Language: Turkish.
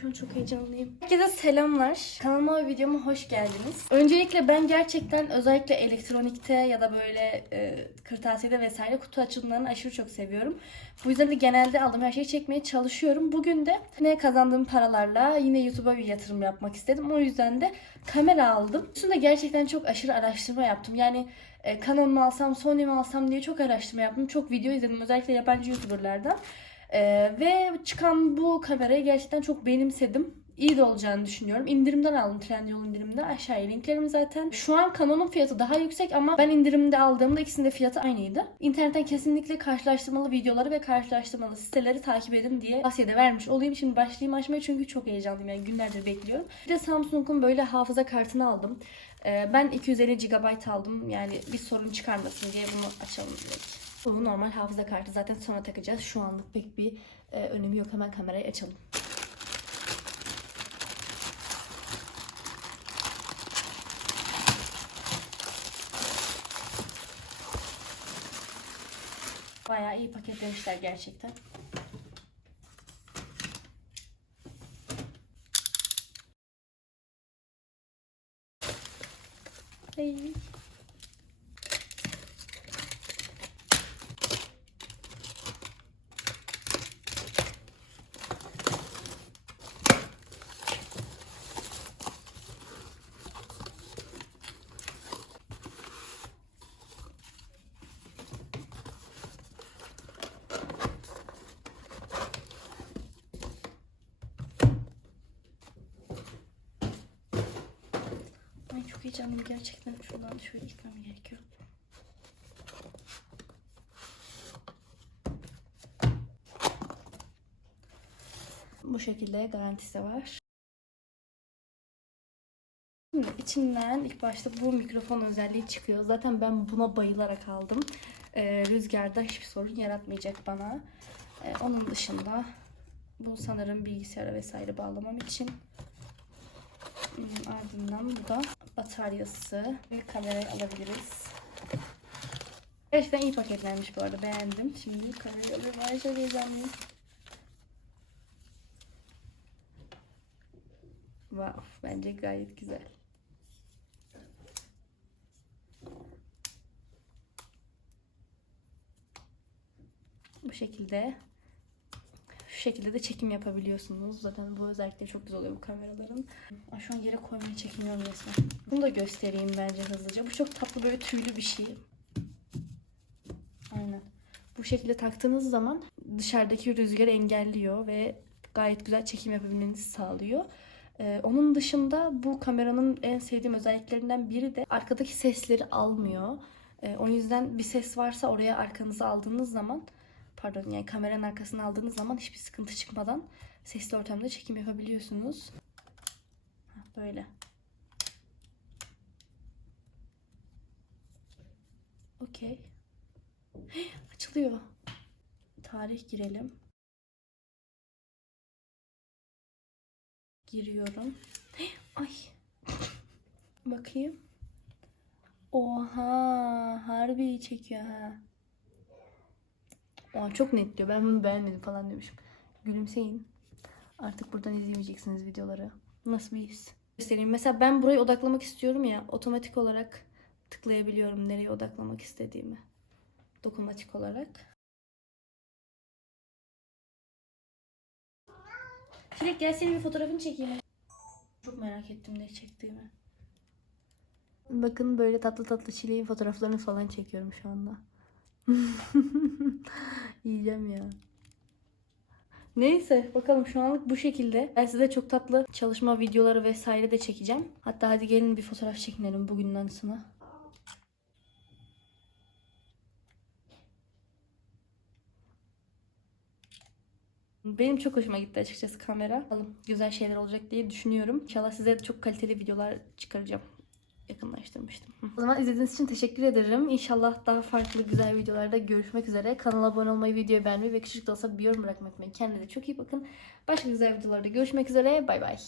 Şu an çok heyecanlıyım. Herkese selamlar. Kanalıma ve videoma hoş geldiniz. Öncelikle ben gerçekten özellikle elektronikte ya da böyle e, kırtasiyede vesaire kutu açılımlarını aşırı çok seviyorum. Bu yüzden de genelde aldığım her şeyi çekmeye çalışıyorum. Bugün de ne kazandığım paralarla yine YouTube'a bir yatırım yapmak istedim. O yüzden de kamera aldım. Üstünde gerçekten çok aşırı araştırma yaptım. Yani e, Canon mu alsam, Sony mi alsam diye çok araştırma yaptım. Çok video izledim özellikle yabancı YouTuber'lardan. Ee, ve çıkan bu kamerayı gerçekten çok benimsedim. İyi de olacağını düşünüyorum. İndirimden aldım Trendyol indirimde. Aşağıya linklerim zaten. Şu an Canon'un fiyatı daha yüksek ama ben indirimde aldığımda ikisinin de fiyatı aynıydı. İnternetten kesinlikle karşılaştırmalı videoları ve karşılaştırmalı siteleri takip edin diye tavsiye de vermiş olayım. Şimdi başlayayım açmaya çünkü çok heyecanlıyım. Yani günlerdir bekliyorum. Bir de Samsung'un böyle hafıza kartını aldım. Ee, ben 250 GB aldım. Yani bir sorun çıkarmasın diye bunu açalım dedik. Bu normal hafıza kartı zaten sonra takacağız. Şu anlık pek bir e, önemi yok. Hemen kamerayı açalım. Bayağı iyi paketlemişler gerçekten. Ay. Heyecanlıyım gerçekten. Şuradan şöyle gitmem gerekiyor. Bu şekilde garantisi var. Şimdi içinden ilk başta bu mikrofon özelliği çıkıyor. Zaten ben buna bayılarak aldım. Ee, rüzgarda hiçbir sorun yaratmayacak bana. Ee, onun dışında bu sanırım bilgisayara vesaire bağlamam için. Ardından bu da bataryası ve kamerayı alabiliriz. Gerçekten iyi paketlenmiş bu arada beğendim. Şimdi kamerayı alıyorum. Ay çok heyecanlıyım. Wow, bence gayet güzel. Bu şekilde şu şekilde de çekim yapabiliyorsunuz. Zaten bu özellikleri çok güzel oluyor bu kameraların. Ay şu an yere koymayı çekiniyorum resmen. Bunu da göstereyim bence hızlıca. Bu çok tatlı böyle tüylü bir şey. Aynen. Bu şekilde taktığınız zaman dışarıdaki rüzgarı engelliyor ve gayet güzel çekim yapabilmenizi sağlıyor. Ee, onun dışında bu kameranın en sevdiğim özelliklerinden biri de arkadaki sesleri almıyor. Ee, o yüzden bir ses varsa oraya arkanıza aldığınız zaman pardon yani kameranın arkasına aldığınız zaman hiçbir sıkıntı çıkmadan sesli ortamda çekim yapabiliyorsunuz. Böyle. Okey. Açılıyor. Tarih girelim. Giriyorum. Ay. Bakayım. Oha, harbi çekiyor ha. Aa, çok net diyor. Ben bunu beğenmedim falan demişim. Gülümseyin. Artık buradan izleyemeyeceksiniz videoları. Nasıl bir his? Göstereyim. Mesela ben burayı odaklamak istiyorum ya. Otomatik olarak tıklayabiliyorum nereye odaklamak istediğimi. Dokunmatik olarak. Çilek gel senin bir fotoğrafını çekeyim. Çok merak ettim ne çektiğimi. Bakın böyle tatlı tatlı çileğin fotoğraflarını falan çekiyorum şu anda. Yiyeceğim ya. Neyse bakalım şu anlık bu şekilde. Ben size çok tatlı çalışma videoları vesaire de çekeceğim. Hatta hadi gelin bir fotoğraf çekinelim bugünün anısına. Benim çok hoşuma gitti açıkçası kamera. Bakalım güzel şeyler olacak diye düşünüyorum. İnşallah size çok kaliteli videolar çıkaracağım. Yakınlaştırmıştım. O zaman izlediğiniz için teşekkür ederim. İnşallah daha farklı güzel videolarda görüşmek üzere. Kanala abone olmayı, videoyu beğenmeyi ve küçük de olsa bir yorum bırakmayı unutmayın. Kendinize çok iyi bakın. Başka güzel videolarda görüşmek üzere. Bay bay.